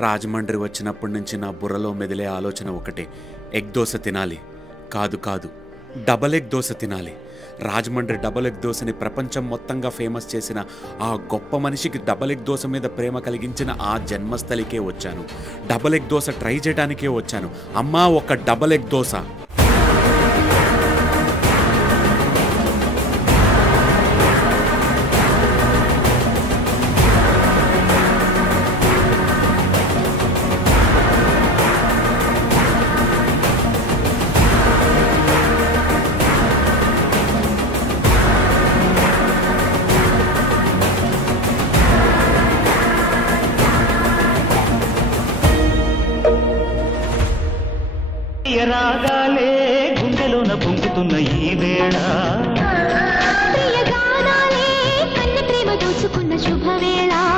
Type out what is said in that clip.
రాజమండ్రి వచ్చినప్పటి నుంచి నా బుర్రలో మెదిలే ఆలోచన ఒకటే, ఎగ్ దోశ తినాలి. కాదు, డబల్ ఎగ్ దోశ తినాలి. రాజమండ్రి డబల్ ఎగ్ దోశని ప్రపంచం మొత్తంగా ఫేమస్ చేసిన ఆ గొప్ప మనిషికి డబల్ ఎగ్ దోశ మీద ప్రేమ కలిగించిన ఆ జన్మస్థలికే వచ్చాను. డబల్ ఎగ్ దోశ ట్రై చేయడానికే వచ్చాను. అమ్మా, ఒక డబల్ ఎగ్ దోశ. రాగాలే గుండెలోన పొంగుతున్న ఈ వేళ, ప్రియ గానాలే కన్న ప్రేమ దోచుకున్న శుభవేళ.